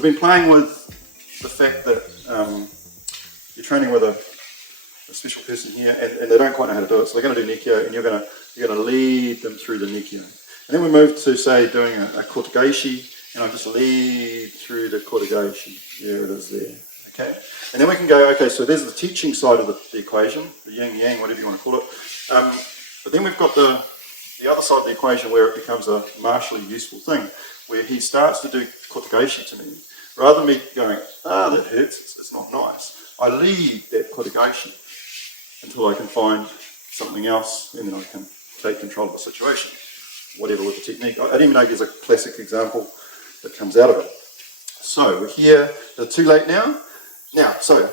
we've been playing with the fact that you're training with a special person here, and they don't quite know how to do it, so they're going to do Nekio, and you're going to lead them through the Nekio. And then we move to, say, doing a Kotegaeshi, and I just lead through the Kotegaeshi. There it is there. Okay? And then we can go, okay, so there's the teaching side of the equation, the yin-yang, whatever you want to call it. But then we've got the other side of the equation where it becomes a martially useful thing, where he starts to do Kotegaeshi to me. Rather than me going, that hurts, it's not nice, I lead that Kotegaeshi until I can find something else, and then I can take control of the situation, whatever with the technique. I don't even know if there's a classic example that comes out of it. So we're here, it's too late now. Now, so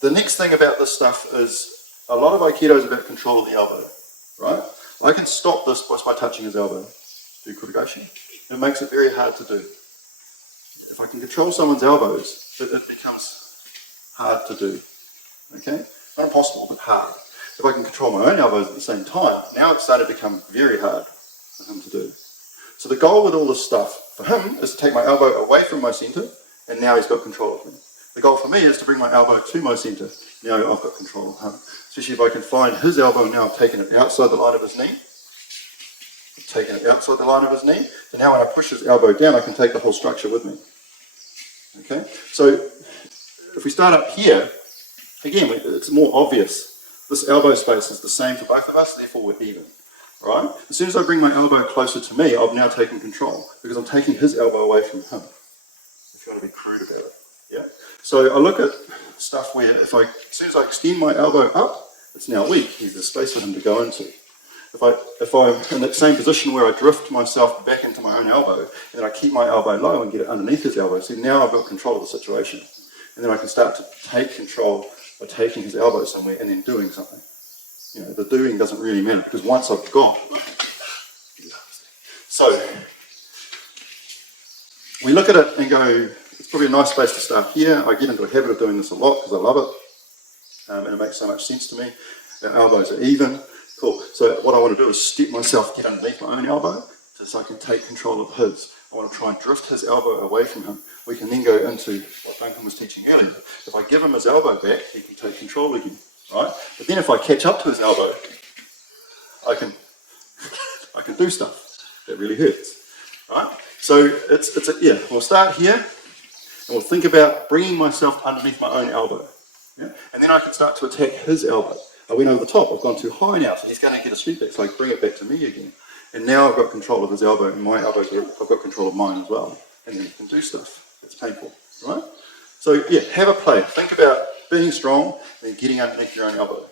the next thing about this stuff is a lot of Aikido is about control of the elbow, right? I can stop this just by touching his elbow, do Kotegaeshi. It makes it very hard to do. If I can control someone's elbows, it becomes hard to do, okay? Not impossible, but hard. If I can control my own elbows at the same time, now it's started to become very hard for him to do. So the goal with all this stuff for him is to take my elbow away from my centre, and now he's got control of me. The goal for me is to bring my elbow to my centre. Now I've got control of him. Especially if I can find his elbow now, I've taken it outside the line of his knee. I've taken it outside the line of his knee. So now when I push his elbow down, I can take the whole structure with me. Okay? So if we start up here, again, it's more obvious. This elbow space is the same for both of us, therefore we're even. Right? As soon as I bring my elbow closer to me, I've now taken control because I'm taking his elbow away from him. If you want to be crude about it. Yeah? So I look at stuff where as soon as I extend my elbow up, it's now weak. There's a space for him to go into. If I'm in that same position where I drift myself back into my own elbow, and then I keep my elbow low and get it underneath his elbow, see now I've got control of the situation. And then I can start to take control by taking his elbow somewhere and then doing something. You know, the doing doesn't really matter because once I've got. So, we look at it and go, it's probably a nice place to start here. I get into a habit of doing this a lot because I love it. And it makes so much sense to me. Our elbows are even. Cool. So what I want to do is step myself, get underneath my own elbow so I can take control of his. I want to try and drift his elbow away from him. We can then go into what Duncan was teaching earlier. If I give him his elbow back, he can take control again. Right? But then if I catch up to his elbow, I can do stuff that really hurts. Right? So we'll start here and we'll think about bringing myself underneath my own elbow. Yeah? And then I can start to attack his elbow. I went over the top, I've gone too high now, so he's going to get a sweep back, so I bring it back to me again. And now I've got control of his elbow, and my elbow, I've got control of mine as well. And then you can do stuff. It's painful, right? So yeah, have a play. Think about being strong and then getting underneath your own elbow.